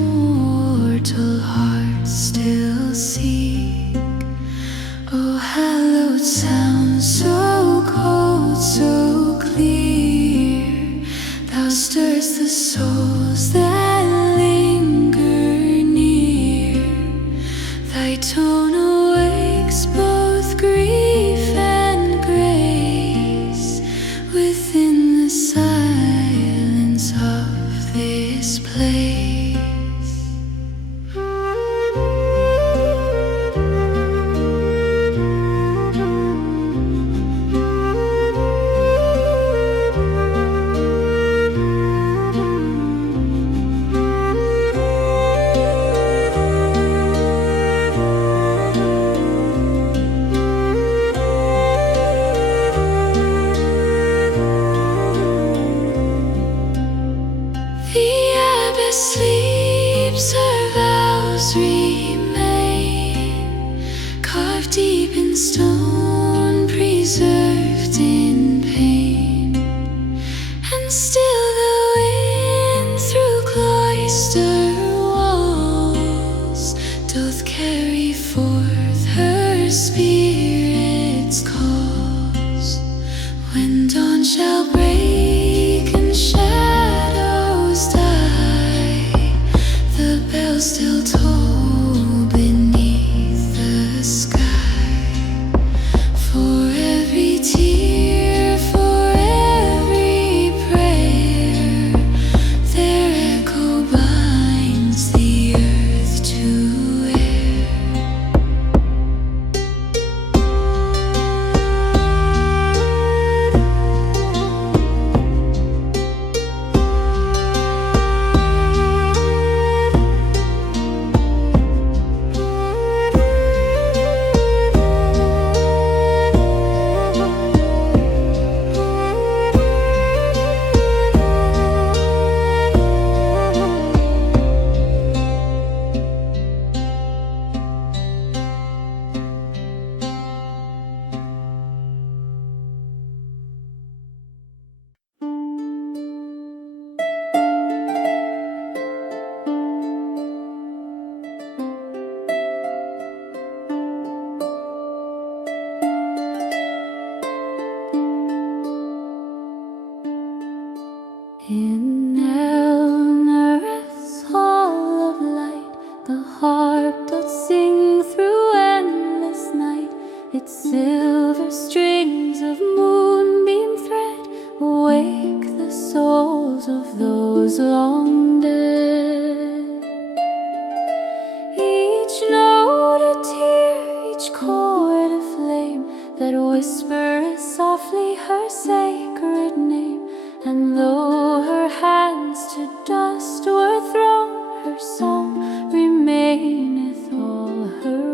mortal hearts still seek. Oh, hallowed sound, so cold, so clear, thou stirs the souls that linger near. Thy tone awakes both grief and grace within the silence of this place. Sleeps, her vows remain, carved deep in stone, preserved in pain. And still the wind through cloister walls doth carry forth her spirit's calls. When dawn shall break and shadows die, the bells still toll beneath the sky. For every tear, for every prayer, their echo binds the earth to air. In Elnereth's hall of light, the harp doth sing through endless night. Its silver strings of moonbeam thread awake the souls of those long dead. Each note a tear, each chord a flame, that whispers softly her sacred name. And though her hands to dust were thrown, her song remaineth all her own.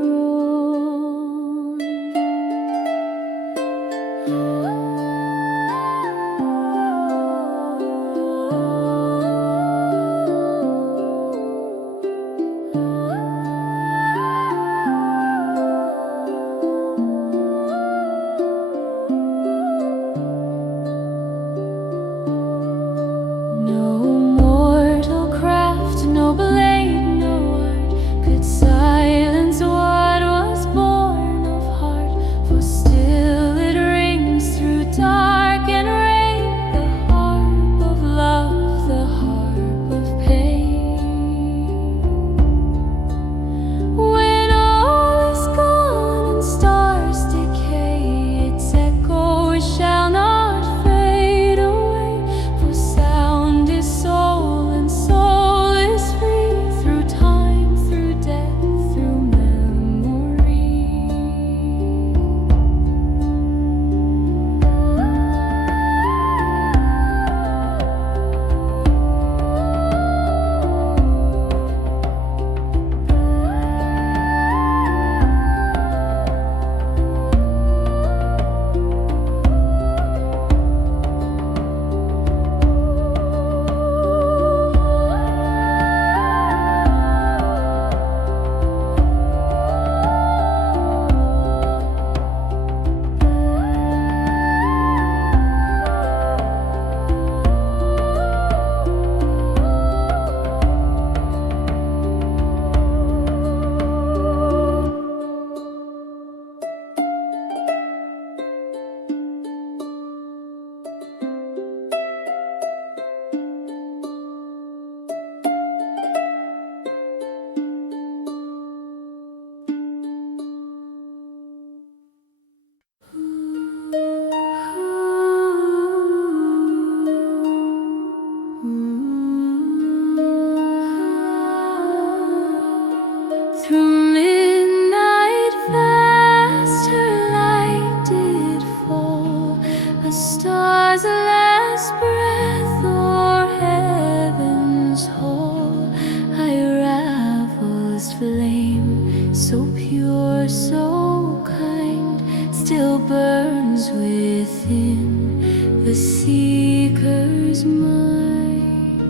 were so kind still burns within the seeker's mind.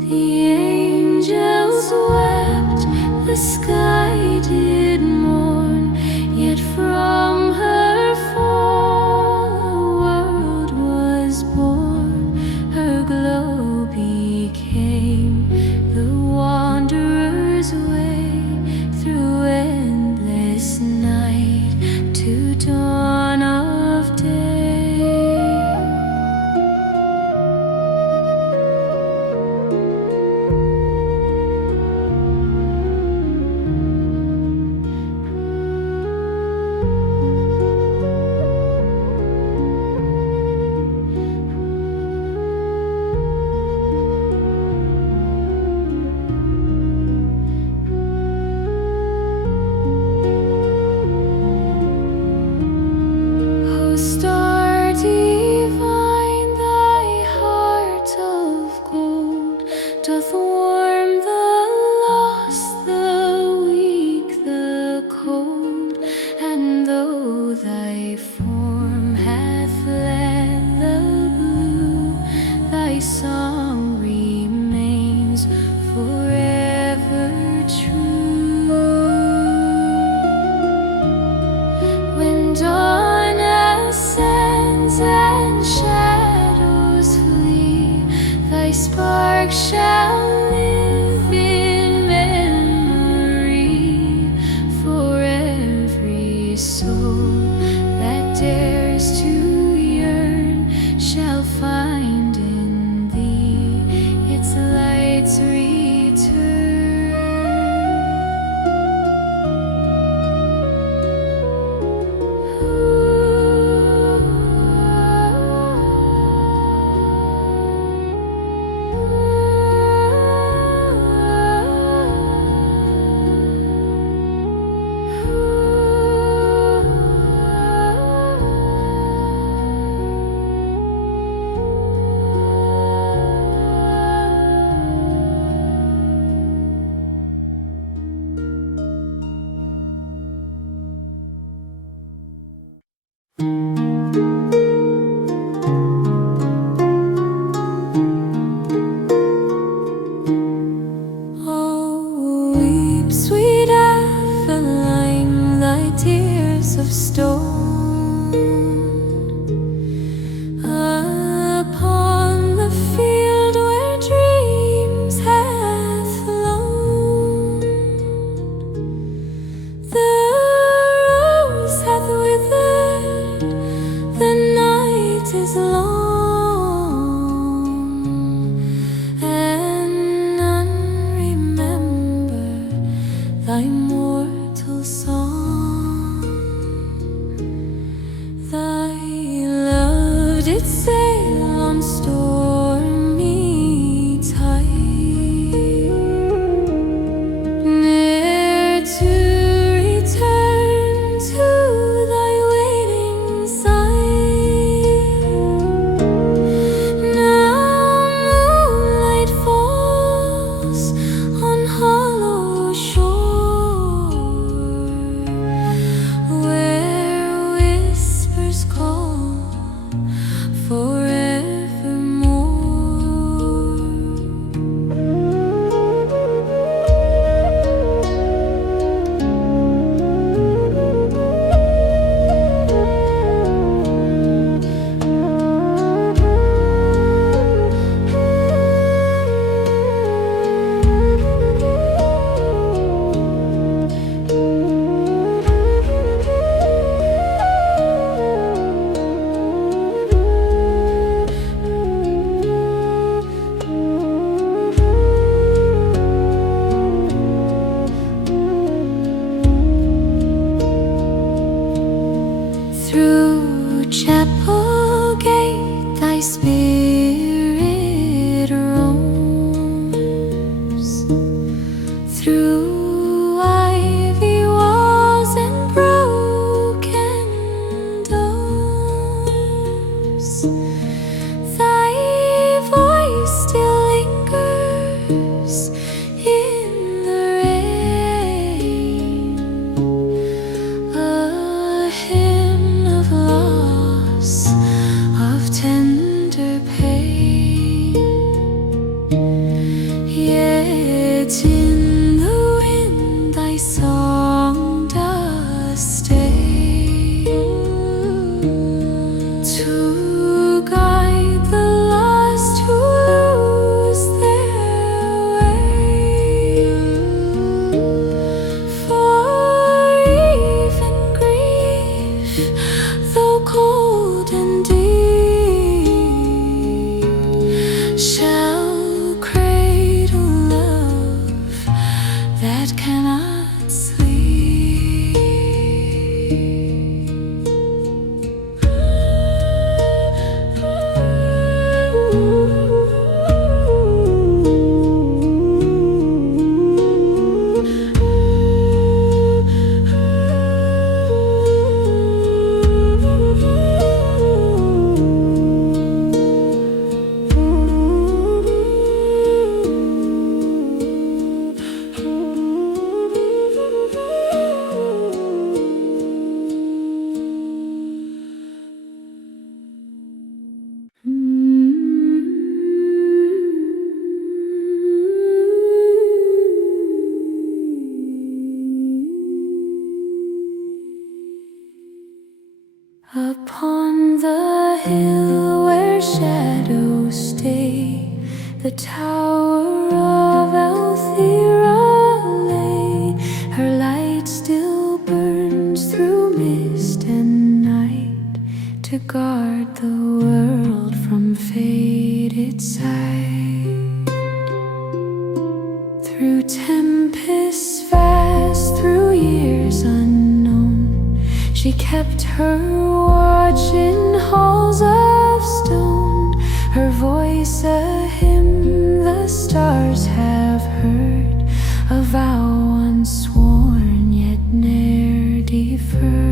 The angels wept, the sky did mourn, yet from her fall a world was born. Her glow became the wanderer's way through endless night to dawn of day. O star divine, thy heart of gold doth warm the lost, the weak, the cold. And though thy form hath fled the blue, thy song remains forever true. When dawn ascends and shadows flee, thy spark shall live in memory for every soul that dares to yearn shall find in thee its light's return. Oh, weep, sweet Eveline, thy tears of stone upon the field where dreams have flown. The rose hath withered, the night is long, and none remember thy mortal song. Thy love did sail on stormy tide, ne'er to return to thy waiting side. Now moonlight falls on hollow shore, where whispers call forevermore. Through chapel gate thy spirit roams, through ivy walls and broken doors. Thy voice still lingers in the rain. the tower of Elthirale. Her light still burns through mist and night to guard the world from faded sight. Through tempests vast, through years unknown, she kept her watch in halls of stone. Her voice a hymn the stars have heard, a vow unsworn yet ne'er deferred.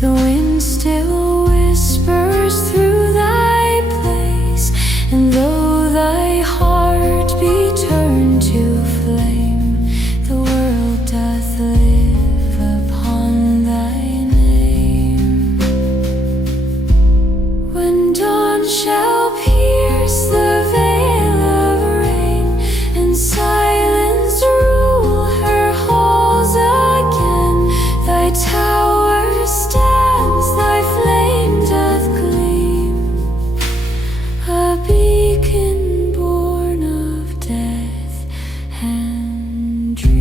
The wind still whispers through thy place, and though thy heart be turned to flame, the world doth live upon thy name. When dawn shall pierce the veil of rain, and silence rule her halls again, thy tower stands, thy flame doth gleam, a beacon born of death and dream.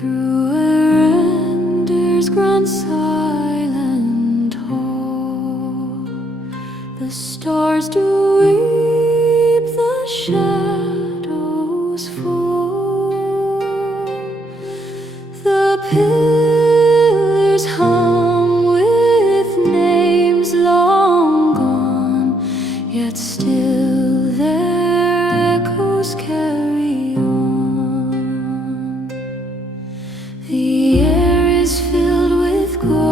Through a render's grand silent hall, the stars do weep, the shadows fall, the pillars hum with names long gone, yet still their echoes carry on. The air is filled with glory.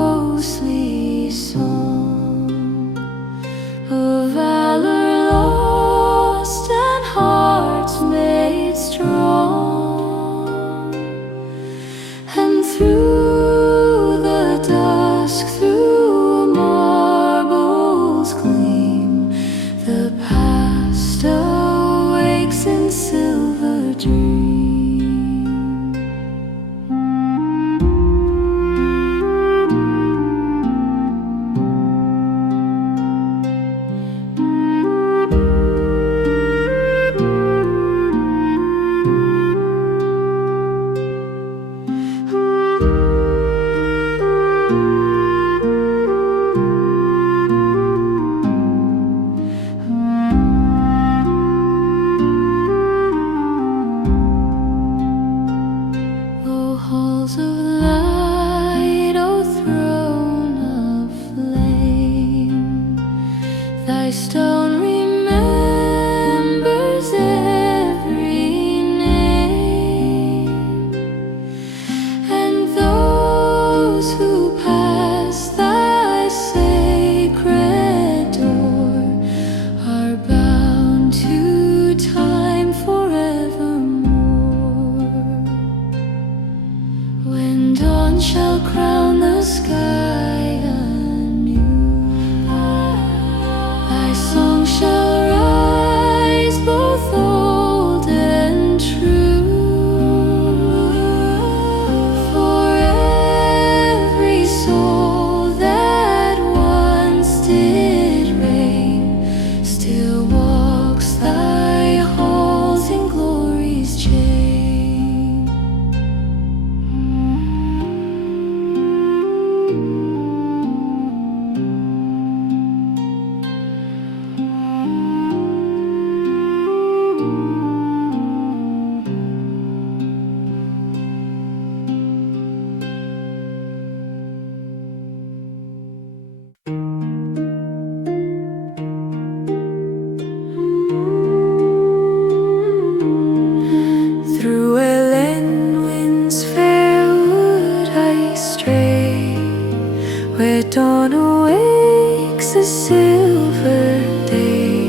where dawn awakes a silver day,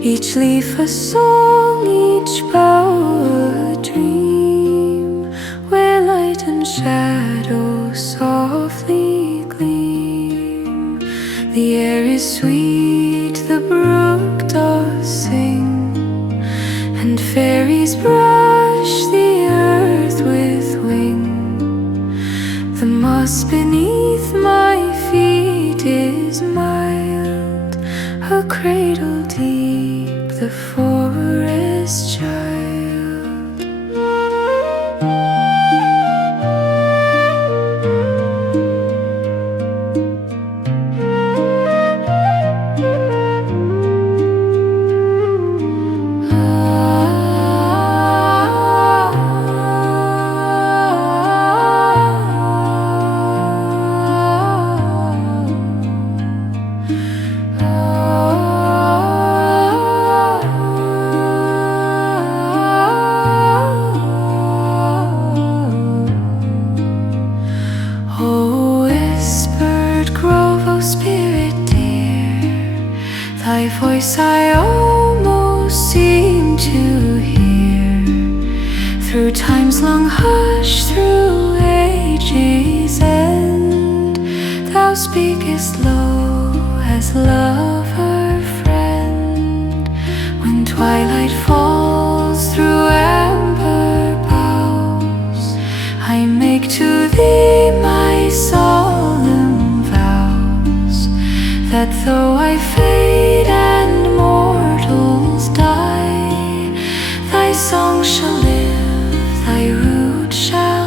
each leaf a song, each bough a dream, where light and shadow softly gleam. The air is sweet, the brook does sing, and fairies brush the earth with wing. The moss beneath my feet is mild, a cradle deep, the forest child. Thy voice I almost seem to hear, through time's long hush, through ages' end. Thou speakest low as lover friend, when twilight falls through amber boughs. I make to thee my solemn vows, that though I fade and mortals die, thy song shall live, thy root shall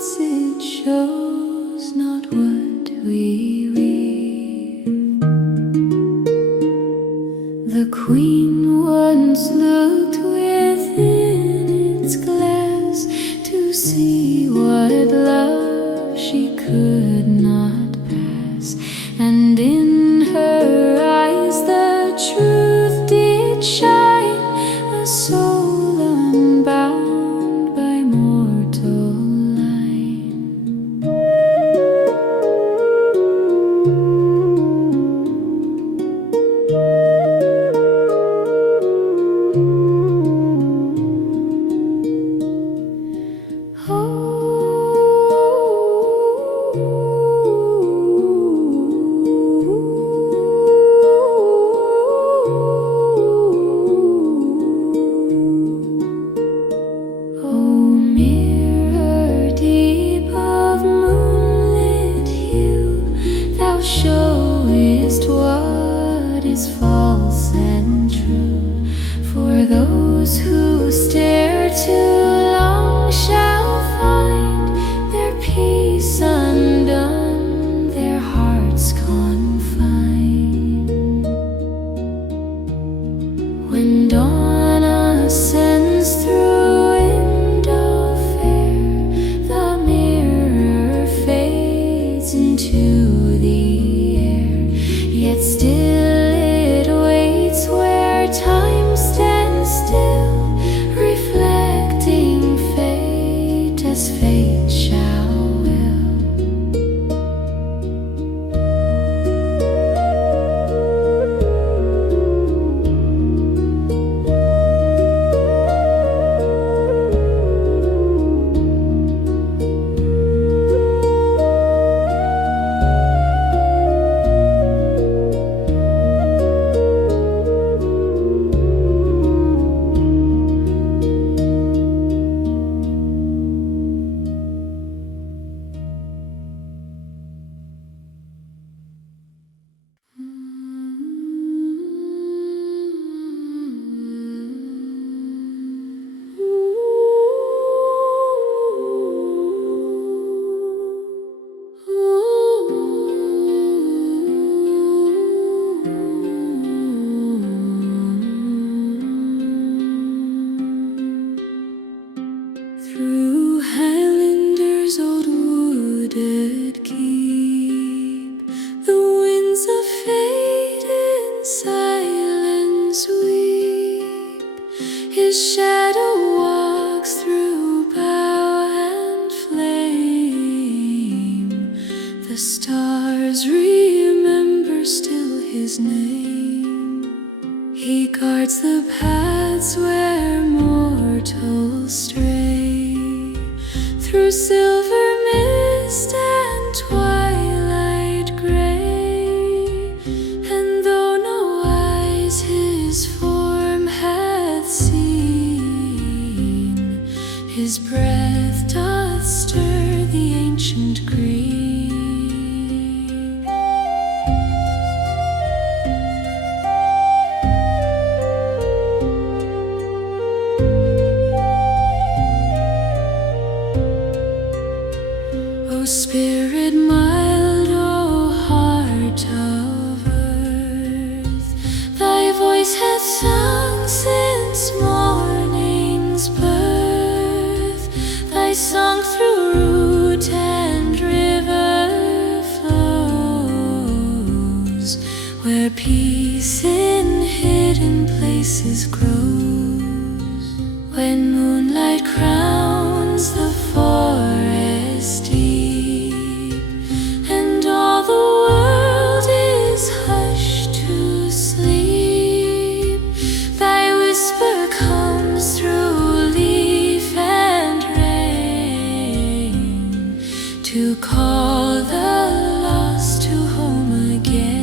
hearts it shows, not what we weave. The queen once looked within its glass to see what love she could not pass, and in her eyes the truth did shine, a soul unbound by mortal line. Oh, mirror deep of moonlit hue, thou showest what is false and true. For those who stare too long shall find their peace undone, their hearts confined. When dawn ascends through window fair, the mirror fades into the air, yet still it waits where time stands still, reflecting fate as fate shall will. Through Highlander's old wooded keep, the winds of fate in silence weep. His shadow walks through bough and flame. The stars remember still his name. He guards the paths where mortals stray, through silver mist and twilight gray. And though no eyes his form hath seen, his breath doth stir the ancient green. O spirit mild, O heart of earth, thy voice hath sung since morning's birth. Thy song through root and river flows, where peace in hidden places grows. When moonlight crowns the forest deep, and all the world is hushed to sleep, thy whisper comes through leaf and rain, to call the lost to home again.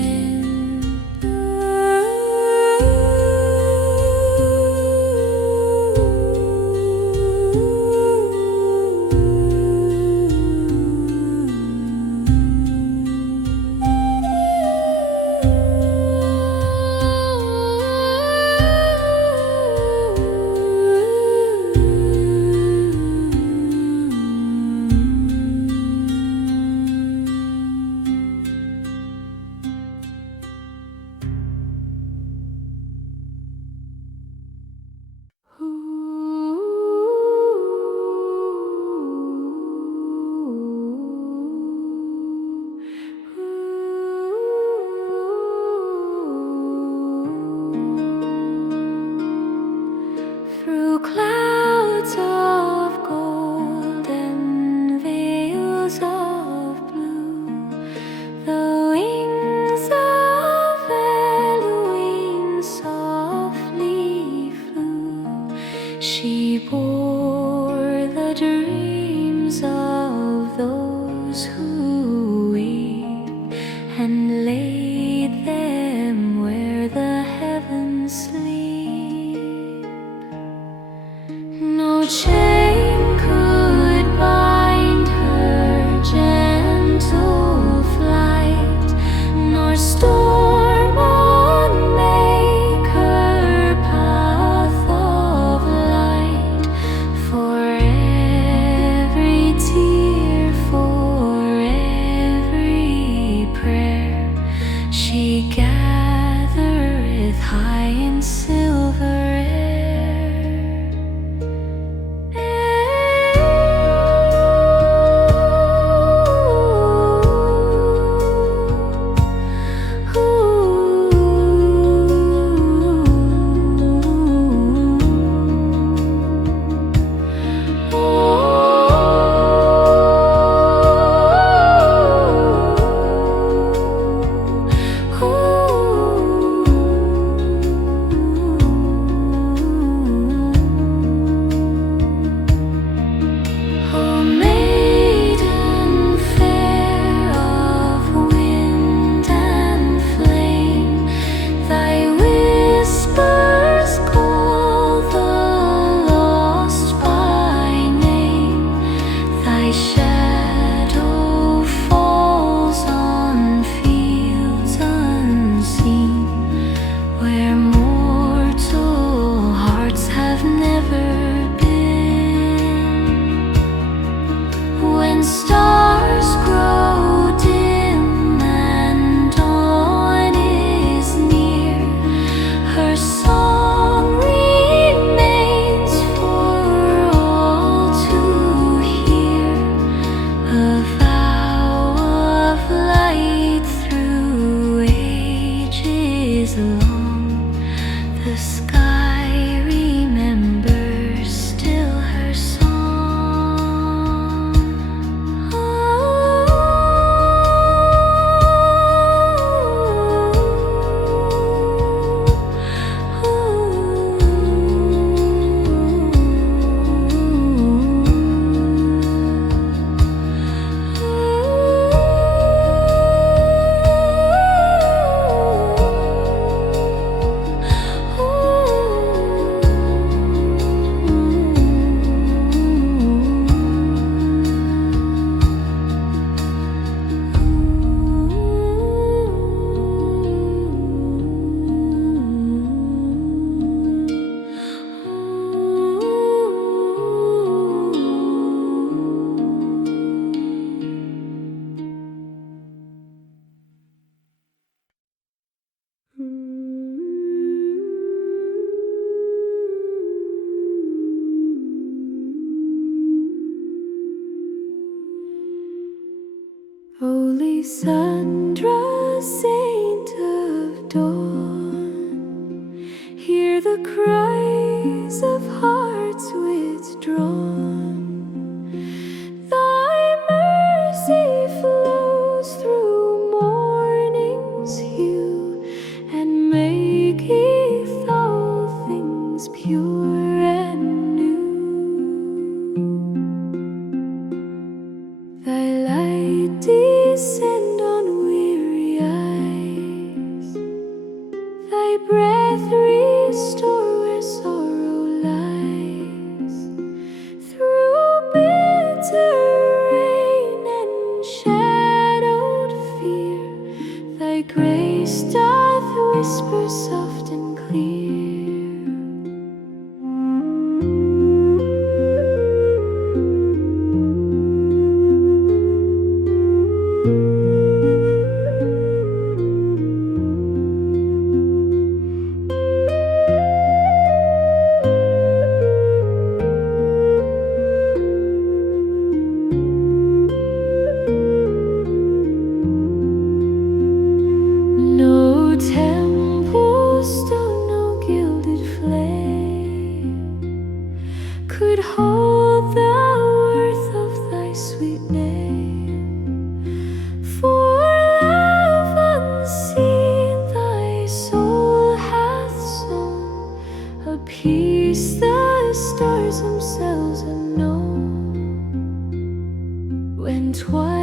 those who weep and laid them where the heavens sleep. No chain could bind her gentle flight, nor storm unmake her path of light. For every tear, for every prayer, she gathereth high in silver air. Holy Sandra, saint of dawn, hear the cries of hearts withdrawn. Thy mercy flows through morning's hue, and maketh all things pure and new. Thy light descend on weary eyes, thy breath restore where sorrow lies. Through bitter rain and shadowed fear, thy grace doth whisper soft and clear.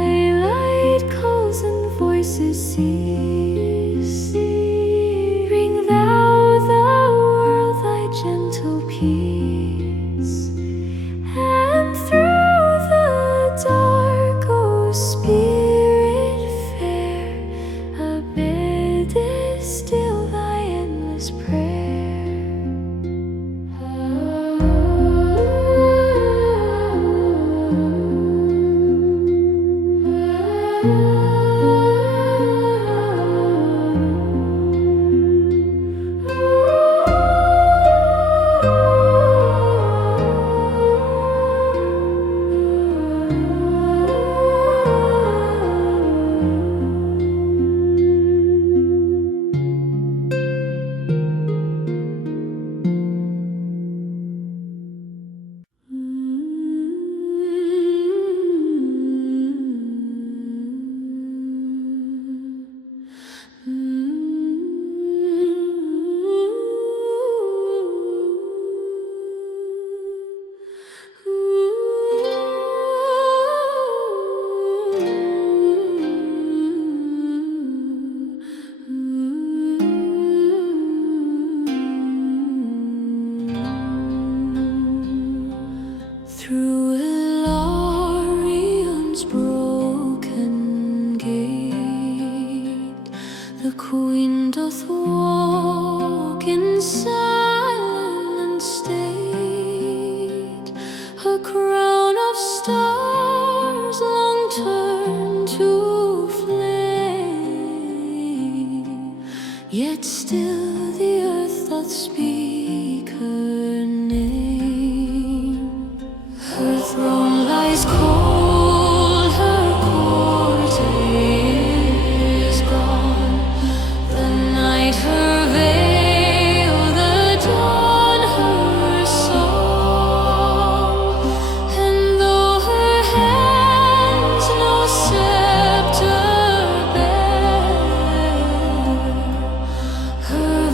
twilight calls and voices cease. Bring thou the world thy gentle peace, and through the dark, O Spirit fair, abid is still thy endless prayer. Through Ilarion's broken gate, the Queen doth walk in silent state. Her crown of stars long turned to flame, yet still the earth doth speak her name. Her throne lies cold, her court is gone. The night her veil, the dawn her song. And though her hands no scepter bear, her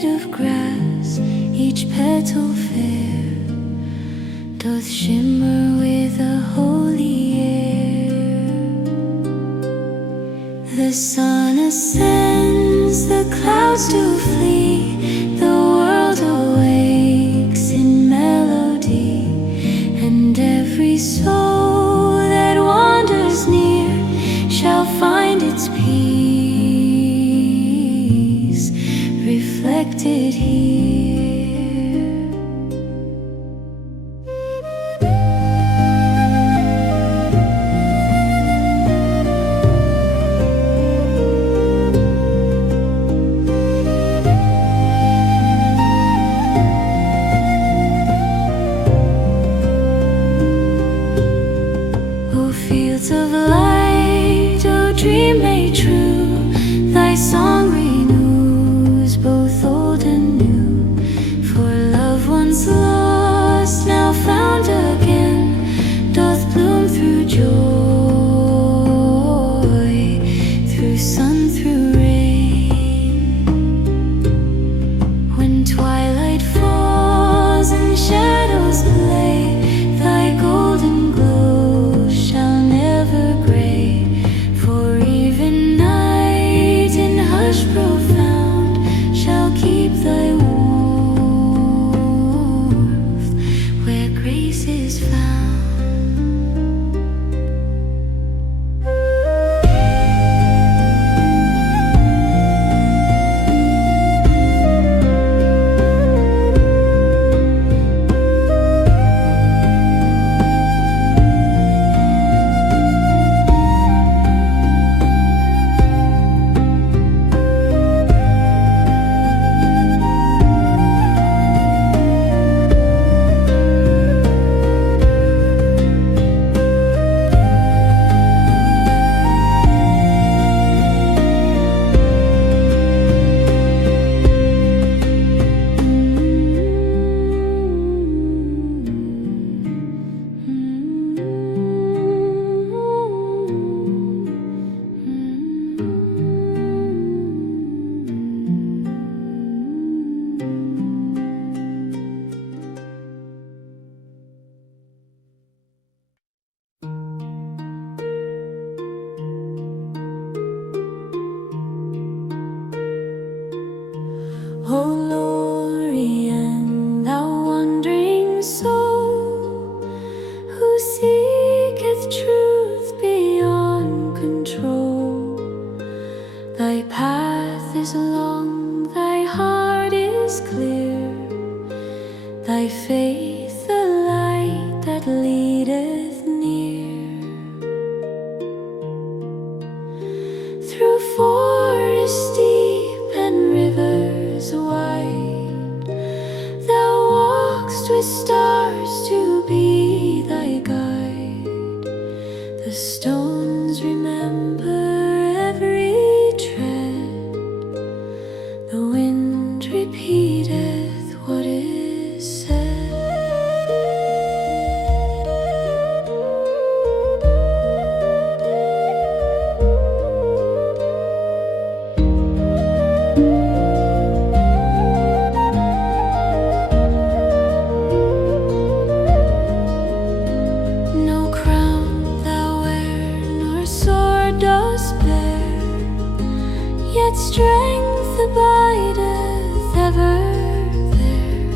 made of grass, each petal fair doth shimmer with a holy air. The sun ascends, the clouds do flee, the world awakes in melody, and every soul that wanders near shall find its peace reflected here. O fields of light, O dream made true, thy song renews both old and new. For love once lost, now found again, doth bloom through joy, through sun, through rain. When twilight falls and shadows play, thy golden glow shall never gray. For even night in hush profound shall keep thy warmth where grace is found. O Lorien, thou wandering soul, who seeketh truth beyond control, thy path is long, thy heart is clear, thy faith the light that leadeth near. Through forests deep and rivers wide, thou walk'st with stars to be thy guide. The stones remember every tread, the wind repeateth what is said. No crown thou wear, nor sword dost bear, yet strength abideth ever there.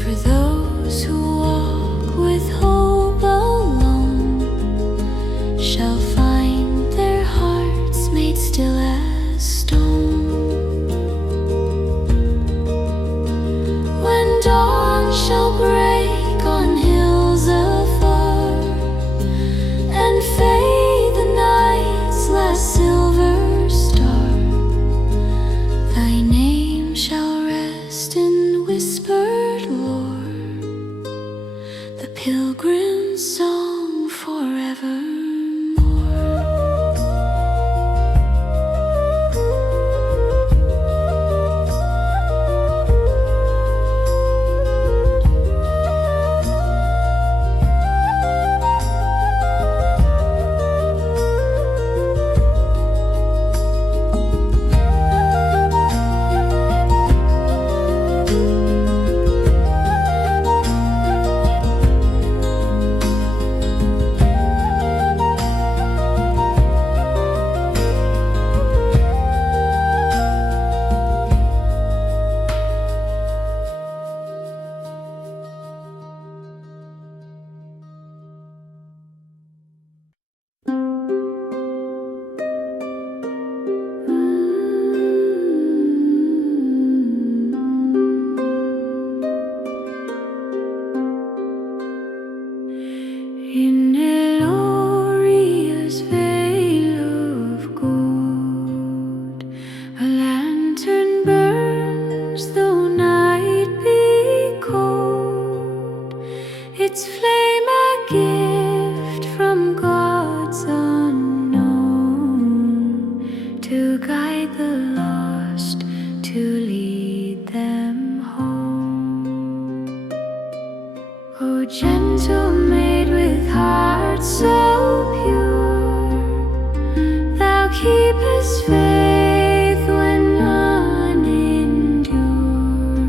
For those who walk with hope alone shall find their hearts made still as stone. When dawn shall break on hills afar, and fade the night's last silver star, to guide the lost, to lead them home. O gentle maid with heart so pure, thou keepest faith when none endure.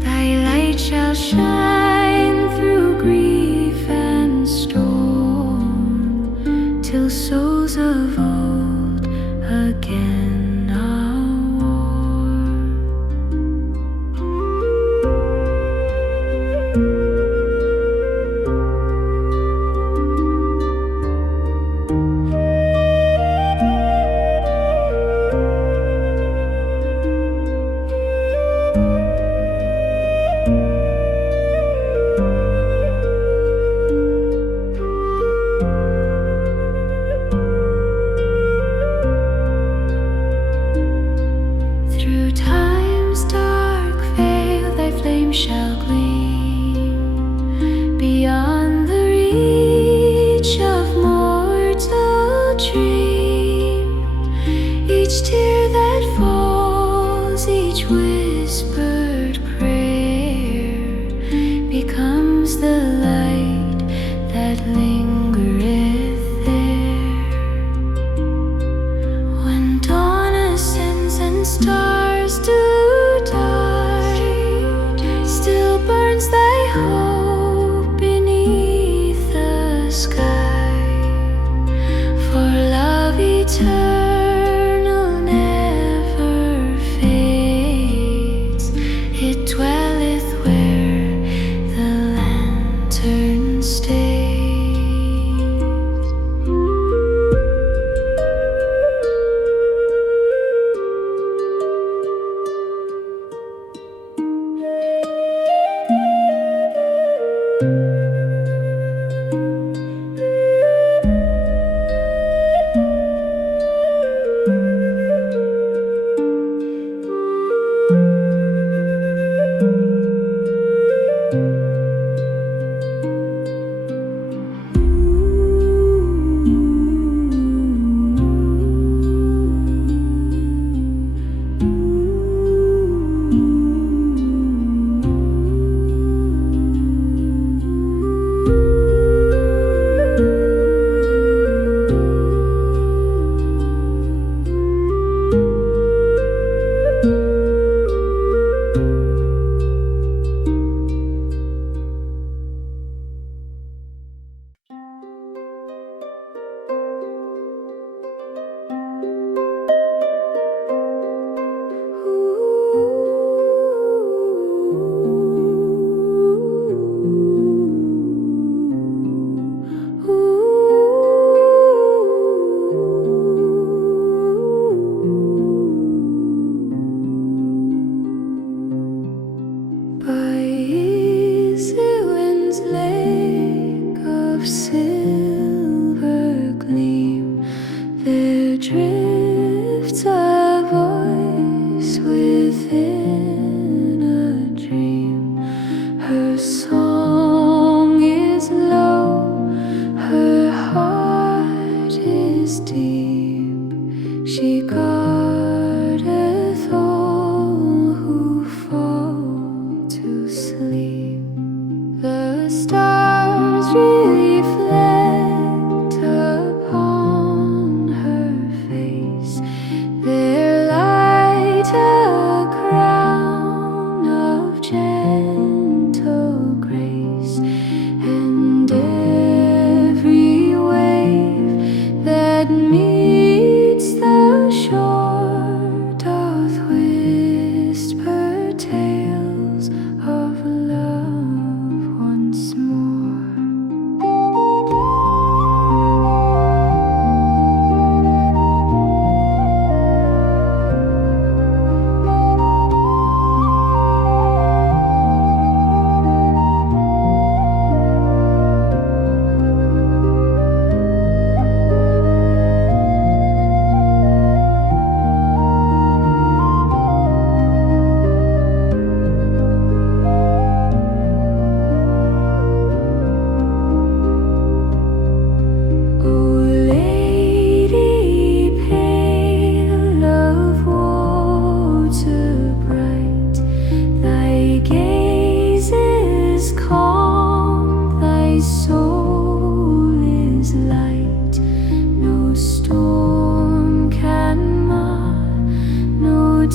Thy light shall shine through grief and storm, till souls of old again are warm. Through time's dark veil thy flame shall gleam, beyond the reach of mortal dream. Each tear that falls, each whispered prayer, becomes the light that lingereth there. When dawn ascends and stars do die, still burns thy hope beneath the sky. For love eternal never fades, it dwelleth where the lantern stays. By Isewin's lake of silver gleam, there drifts a voice within a dream. Her song is low, her heart is deep. She guardeth all who fall to sleep. The stars reflect upon her face.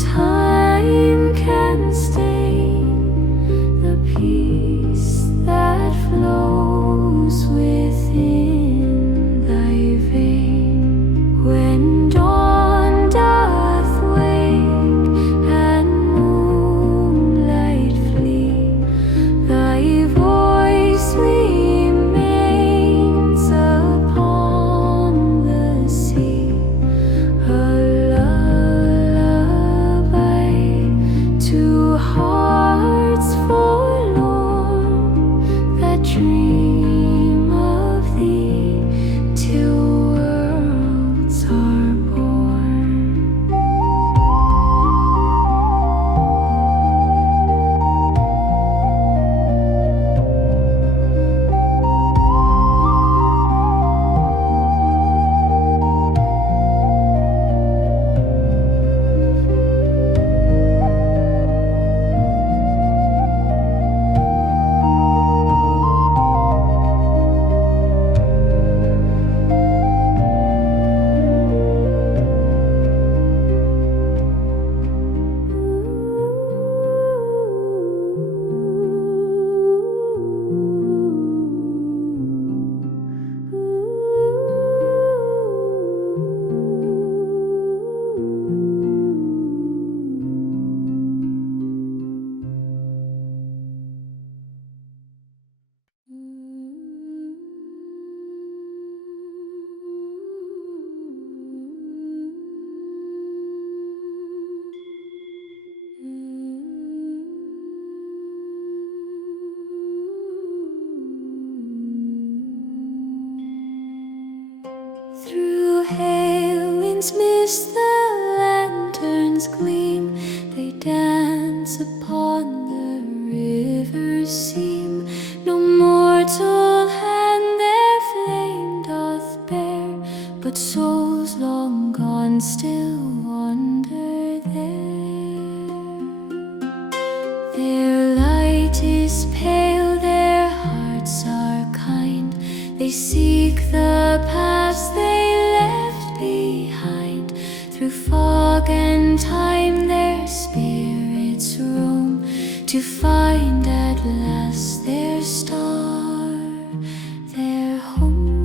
time can stain the peace that flows within thy vein. When dawn doth wake and moonlight flee, thy voice remains upon the sea, a lullaby to hearts forlorn that dream of thee till worlds are born. Through hail winds mist the lanterns gleam, they dance upon the river's seam. No mortal hand their flame doth bear, but souls long gone still wander there. Their light is pale, their hearts are kind, they seek the past they left behind. Through fog and time their spirits roam, to find at last their star, their home.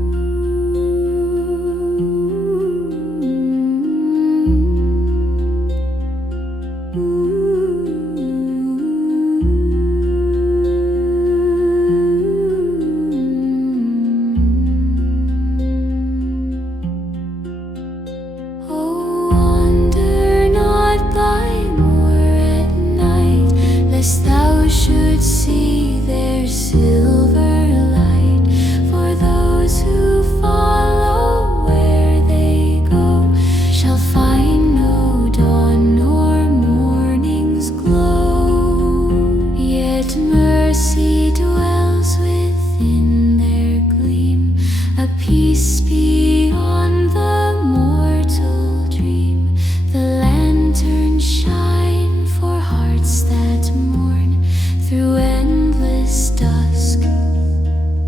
Oh, wander not by moor at night, lest thou shouldst see their silver light. For those who follow where they go shall find no dawn nor morning's glow. Yet mercy dwells within their gleam, a peace beyond the mortal dream. The lanterns shine for hearts that mourn through endless dusk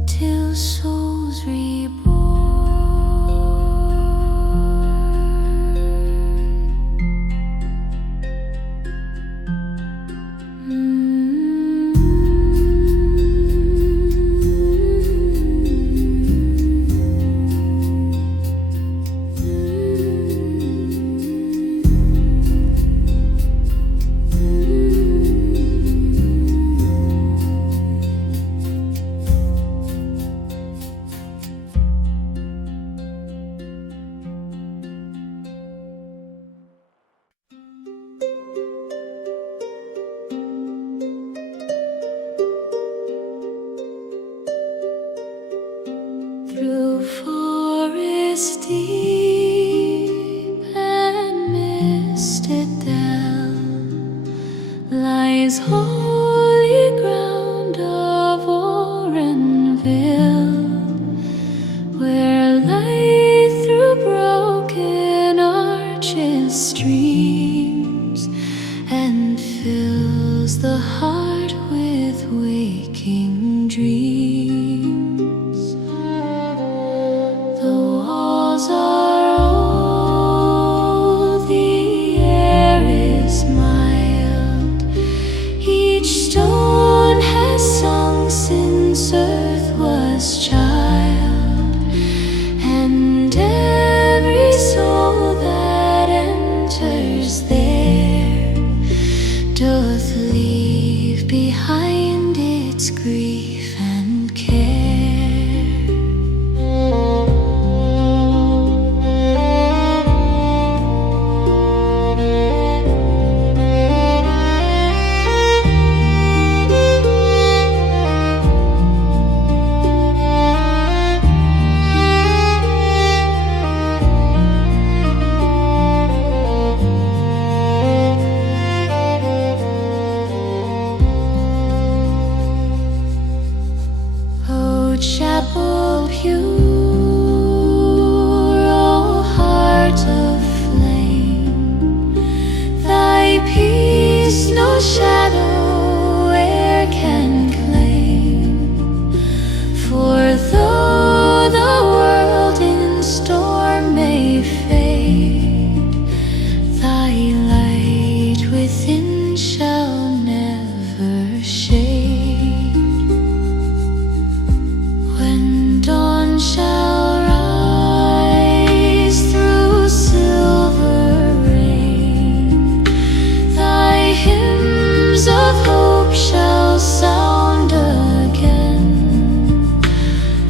till souls reborn. shadow air can claim. For though the world in storm may fade, thy light within shall never shade. When dawn shall rise through silver rain, thy hymns of hope shall sound again,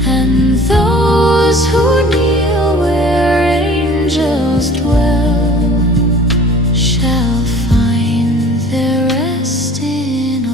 and those who kneel where angels dwell shall find their rest in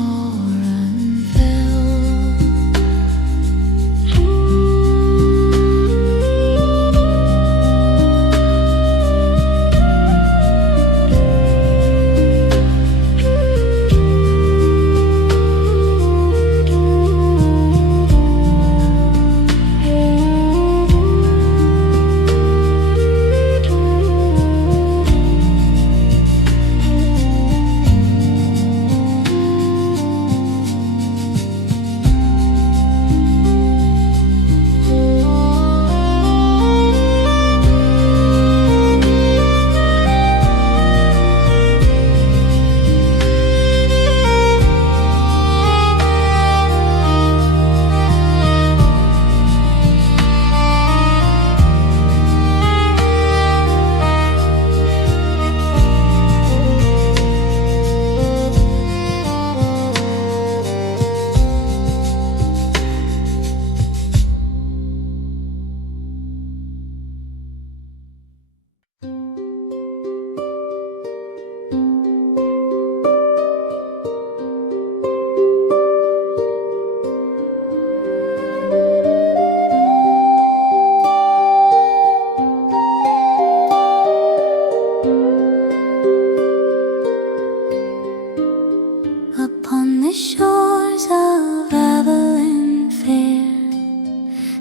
upon the shores of Avalon fair,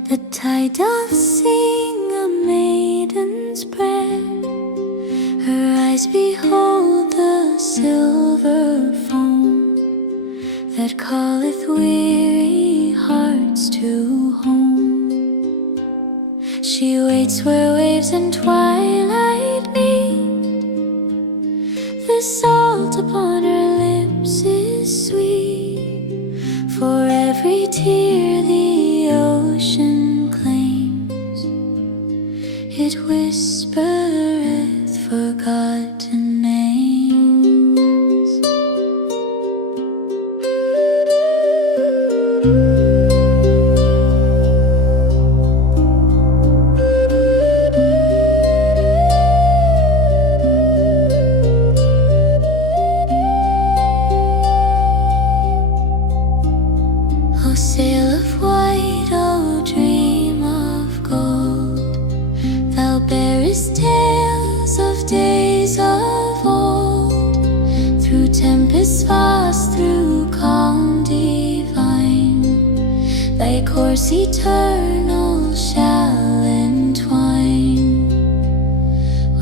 the tide doth sing a maiden's prayer. Her eyes behold the silver foam that calleth weary hearts to home. She waits where waves and twilight meet, the salt upon her lips is sweet. For every tear the ocean claims, it whispereth forgotten names. O sail of white, O dream of gold, thou bearest tales of days of old. Through tempests vast, through calm divine, thy course eternal shall entwine.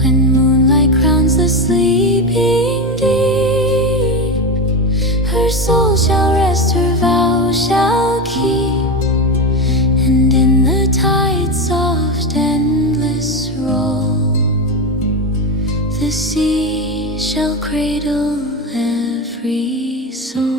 When moonlight crowns the sleeping deep, her soul shall rest, her vow shall keep, and in the tide's soft endless roll, the sea shall cradle every soul.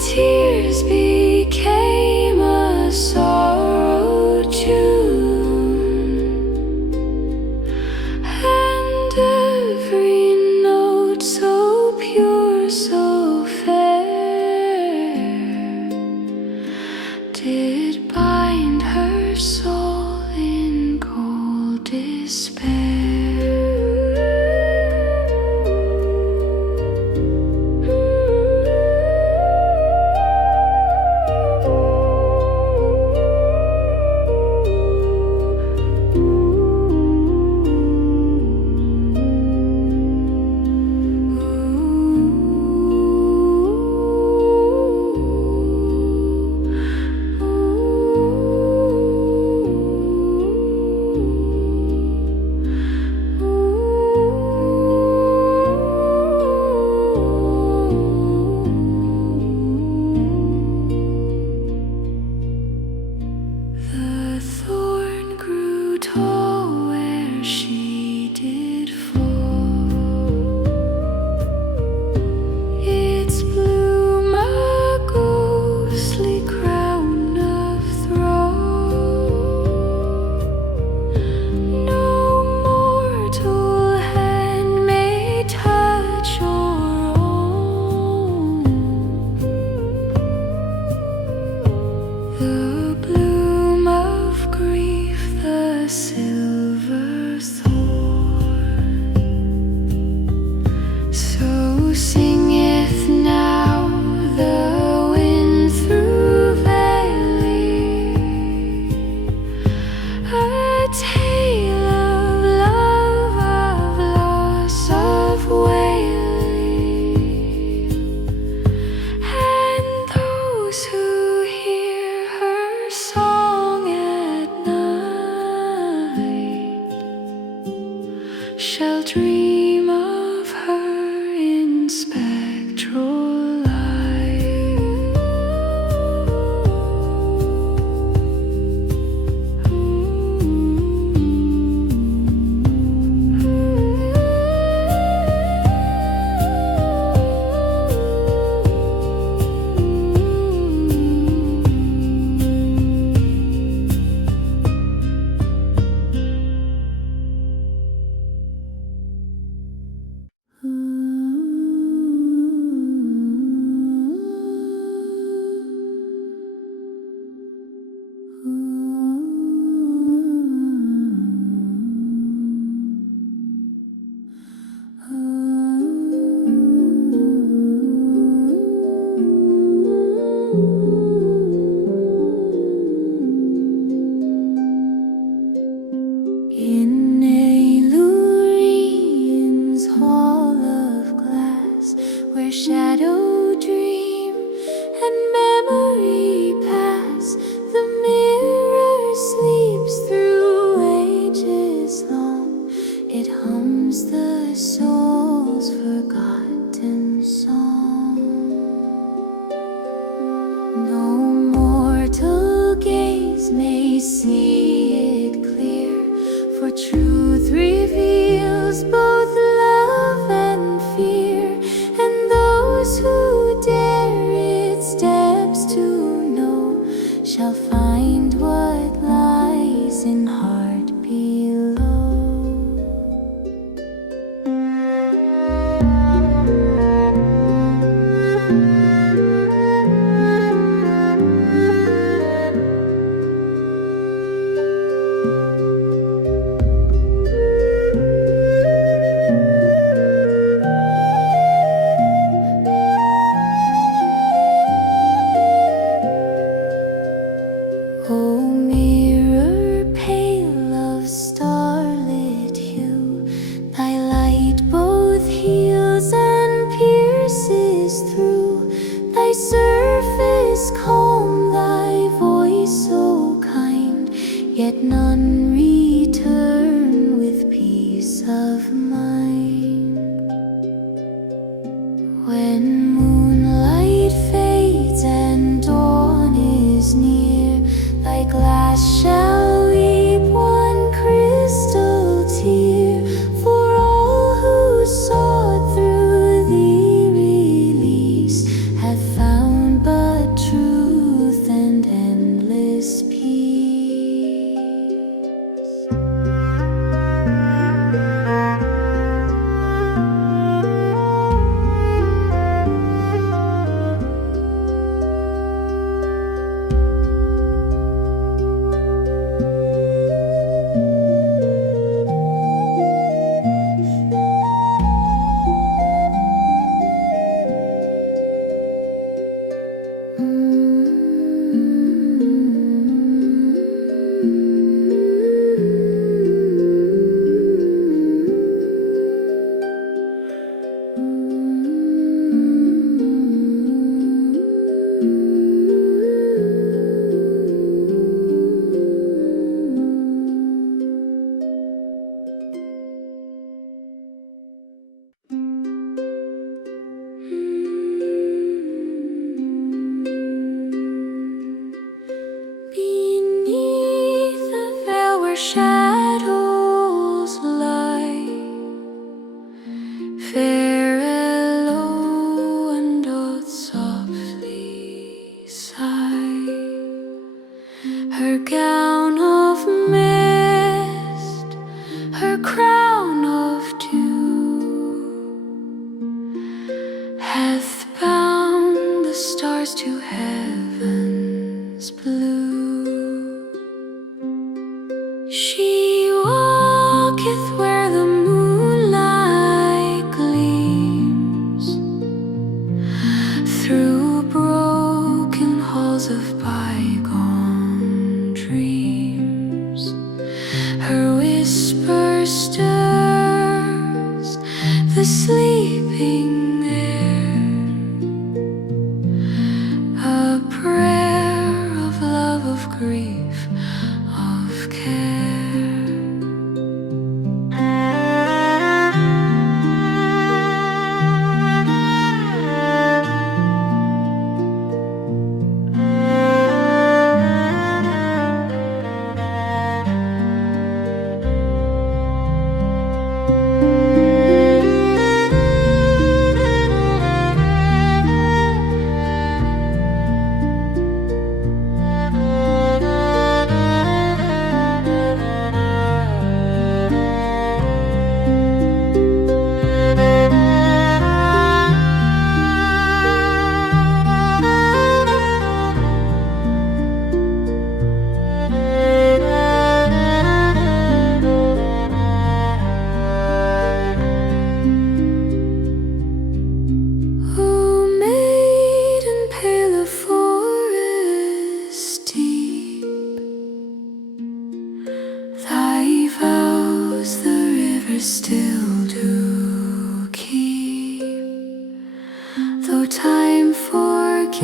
tears became a sorrow tune, and every note so pure, so fair, did bind her soul in cold despair. The thorn grew tall where she did fall, its bloom a ghostly crown of thrall. No mortal hand may touch or own the bloom of grief, the silver thorn. So singeth now the wind through valley, a tale of love, of loss, of wailing, and those who hear her song at night shall dream of her in spectral in a Lurian's hall of glass, where shadow dream and memory pass. The mirror sleeps through ages long, it hums the soul's forgotten song. No mortal gaze may see it clear, for truth reveals both love and fear, and those who dare its depths to know shall find what lies in heart below. Oh, mirror pale of starlit hue, thy light both heals and pierces through. Thy surface calm, thy voice so kind, yet none return with peace of mind. When moonlight fades and dawn is near, thy glass shall weep one crystal tear, for all who sought through thee release have found but Her gown of mist, her crown of dew, hath bound the stars to heaven's blue. She walketh where the moonlight gleams, through broken halls of bygone dreams. Her whisper stirs the sleeping air, a prayer of love, of grief, of care. Still to keep, though time forget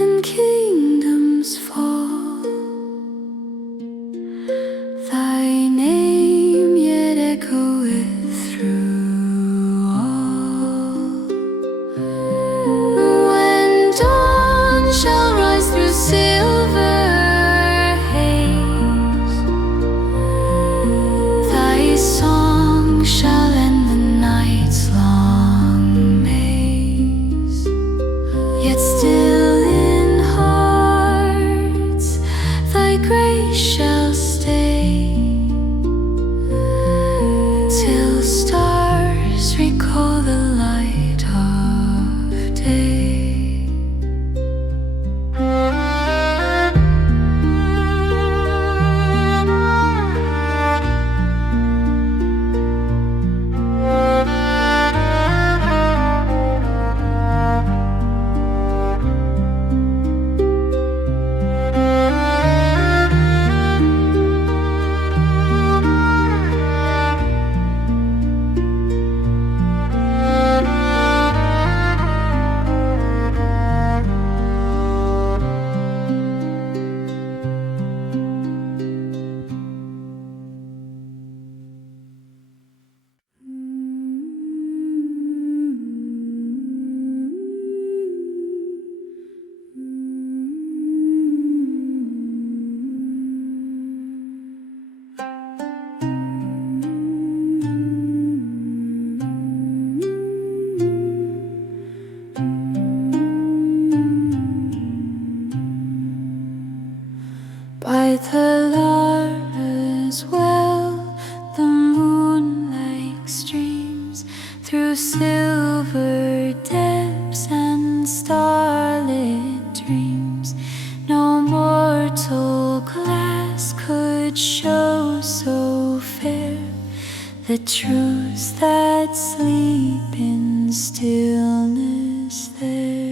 and kingdoms fall, thy name yet echoeth through all. When dawn shall rise through silver song shall end the night's long maze, yet still in hearts thy grace shall stay, till stars recall the light of day. By the Lara's well, the moonlight streams through silver depths and starlit dreams. No mortal glass could show so fair the truths that sleep in stillness there.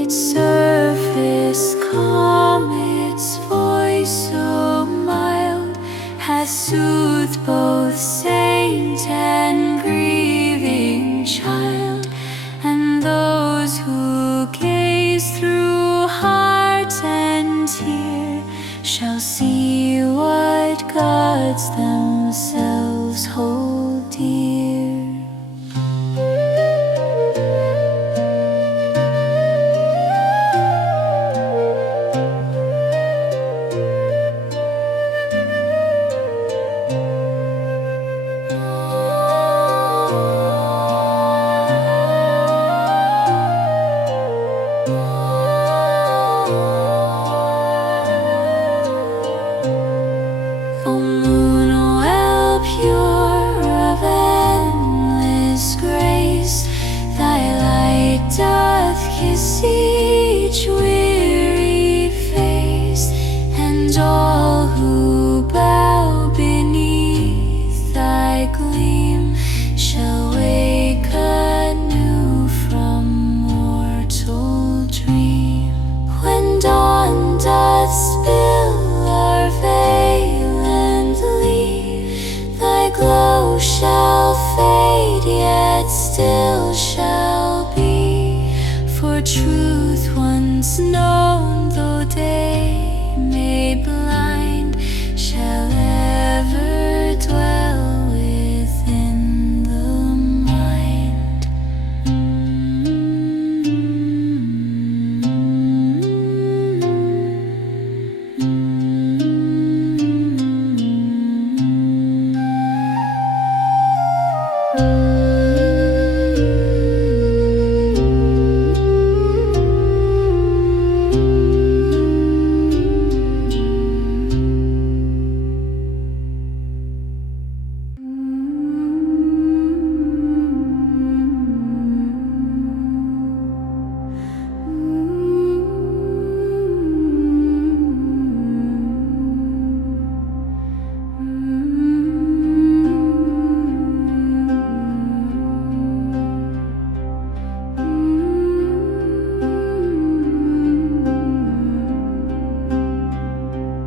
Its surface calm, its voice so mild, has soothed both saint and grieving child, and those who gaze through heart and tear shall see what gods themselves hold dear. still shall be. For truth once known, though day may blind, shall ever dwell within the mind.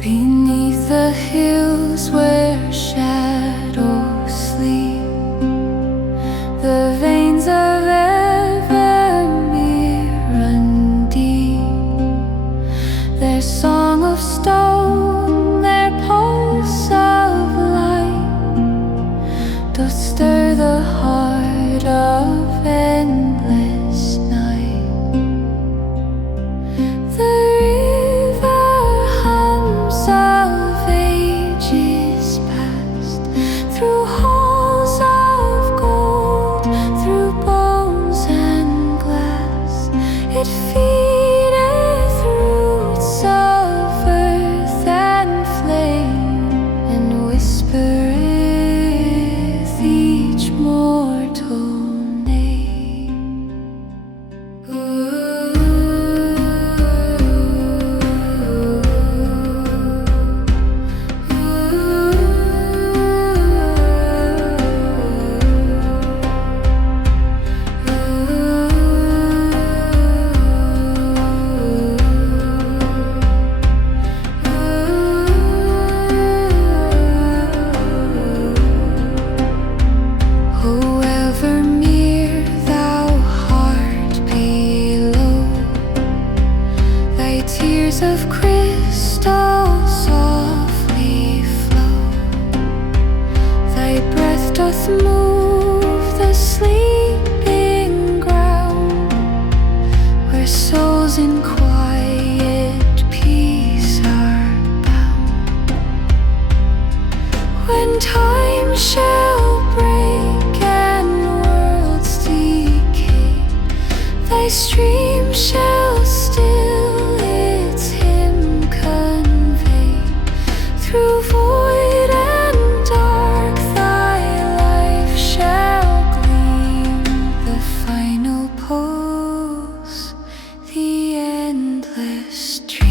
Beneath the hills where shadows sleep, the veins of Evermere run deep. Their song of stone, their pulse of light, doth stir the heart of endless night. The river hums of ages past, through halls of gold, through bones and glass. It feedeth roots of earth and flame, and whispereth each mortal name. However mere thou heart below, thy tears of crystal softly flow. Thy breath doth move the sleeping ground, where souls in quiet peace are bound. When time shall break and worlds decay, thy stream shall still its hymn convey. Through void and dark thy life shall gleam, the final pulse, the endless dream.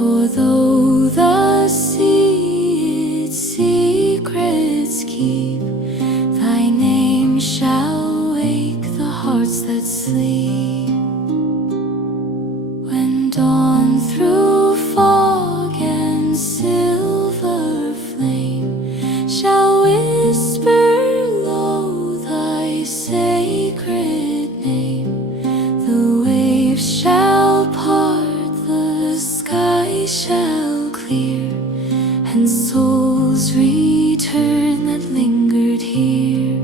For though the sea its secrets keep, thy name shall wake the hearts that sleep. When dawn through fog and silver flame shall whisper low thy sacred name, the waves shall part, the sky shall clear, and souls return that lingered here.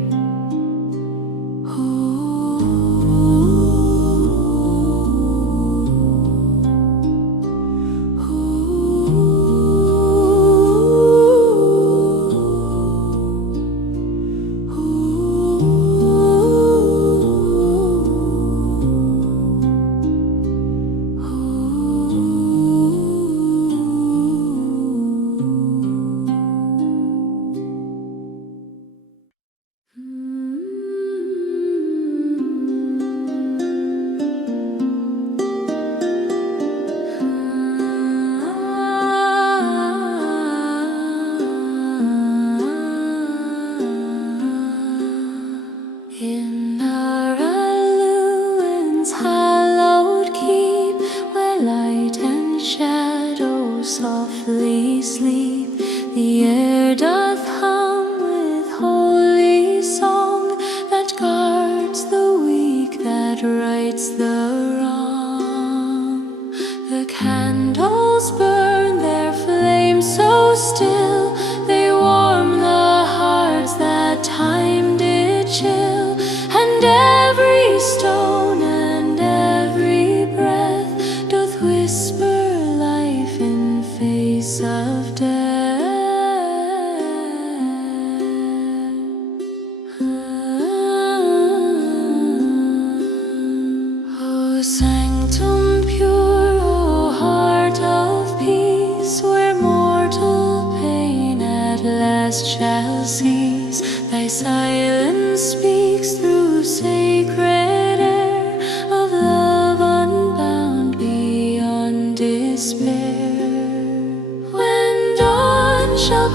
In our Alluin's hallowed keep, where light and shadow softly sleep, the air doth hum with holy song that guards the weak, that rights the wrong. The candles burn their flame so still, they warm the hearts that time did chill. And every stone and every breath doth whisper life in face of death. O sanctum pure, O heart of peace, where mortal pain at last shall cease, thy silence speaks through sacred air of love unbound beyond despair. When dawn shall